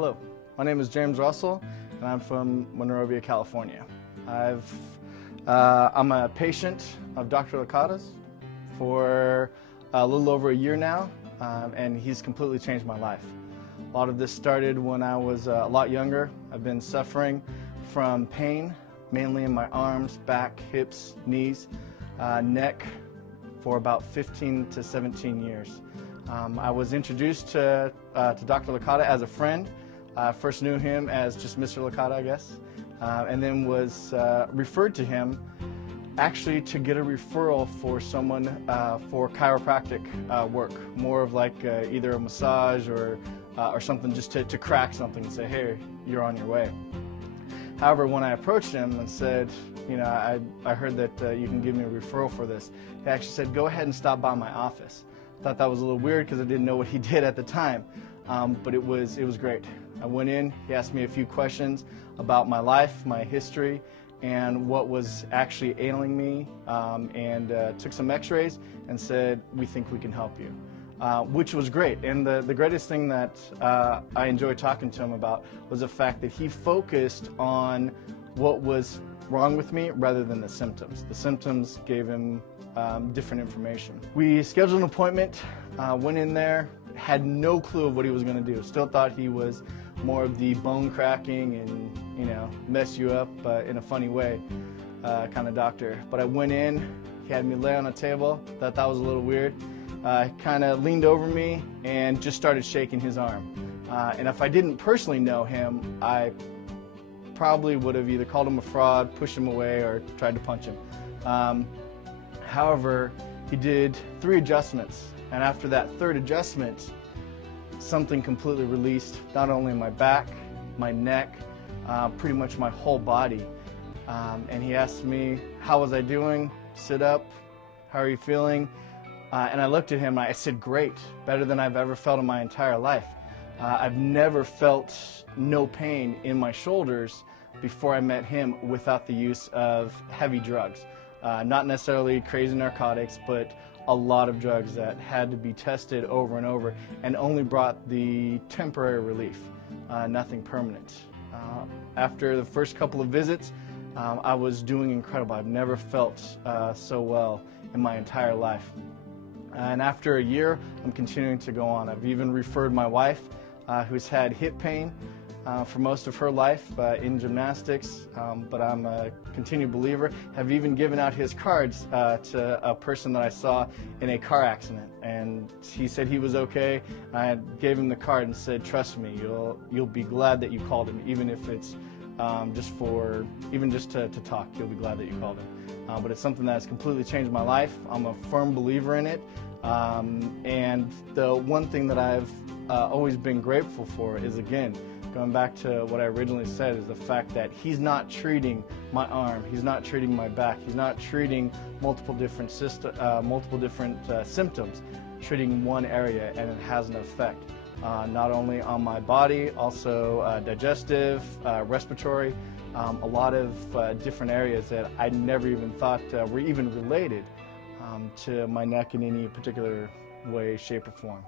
Hello, my name is James Russell, and I'm from Monrovia, California. I'm a patient of Dr. Licata's for a little over a year now, and he's completely changed my life. A lot of this started when I was a lot younger. I've been suffering from pain, mainly in my arms, back, hips, knees, neck, for about 15 to 17 years. I was introduced to Dr. Licata as a friend. I first knew him as just Mr. Licata, I guess, and then was referred to him actually to get a referral for someone for chiropractic work, more of like either a massage or something just to crack something and say, hey, you're on your way. However, when I approached him and said, you know, I heard that you can give me a referral for this, he actually said, go ahead and stop by my office. I thought that was a little weird because I didn't know what he did at the time, but it was great. I went in, he asked me a few questions about my life, my history, and what was actually ailing me, and took some x-rays and said, we think we can help you. Which was great, and the greatest thing that I enjoyed talking to him about was the fact that he focused on what was wrong with me rather than the symptoms. The symptoms gave him different information. We scheduled an appointment, went in there, had no clue of what he was going to do. Still thought he was more of the bone cracking and, you know, mess you up in a funny way kind of doctor. But I went in, he had me lay on a table, thought that was a little weird. Kind of leaned over me and just started shaking his arm. And if I didn't personally know him, I probably would have either called him a fraud, pushed him away, or tried to punch him. However, he did 3 adjustments, and after that 3rd adjustment, something completely released, not only my back, my neck, pretty much my whole body. And he asked me, how was I doing? Sit up, how are you feeling? And I looked at him and I said, great, better than I've ever felt in my entire life. I've never felt no pain in my shoulders before I met him without the use of heavy drugs. Not necessarily crazy narcotics, but a lot of drugs that had to be tested over and over and only brought the temporary relief, nothing permanent. After the first couple of visits, I was doing incredible. I've never felt so well in my entire life. And after a year, I'm continuing to go on. I've even referred my wife, who's had hip pain for most of her life in gymnastics, but I'm a continued believer. Have even given out his cards to a person that I saw in a car accident, and he said he was okay. I gave him the card and said, trust me, you'll be glad that you called him, even if it's just to talk. You'll be glad that you called him. But it's something that has completely changed my life. I'm a firm believer in it. And the one thing that I've always been grateful for is, again, going back to what I originally said, is the fact that he's not treating my arm, he's not treating my back, he's not treating multiple different symptoms, treating one area, and it has an effect. Not only on my body, also digestive, respiratory, a lot of different areas that I never even thought were even related to my neck in any particular way, shape, or form.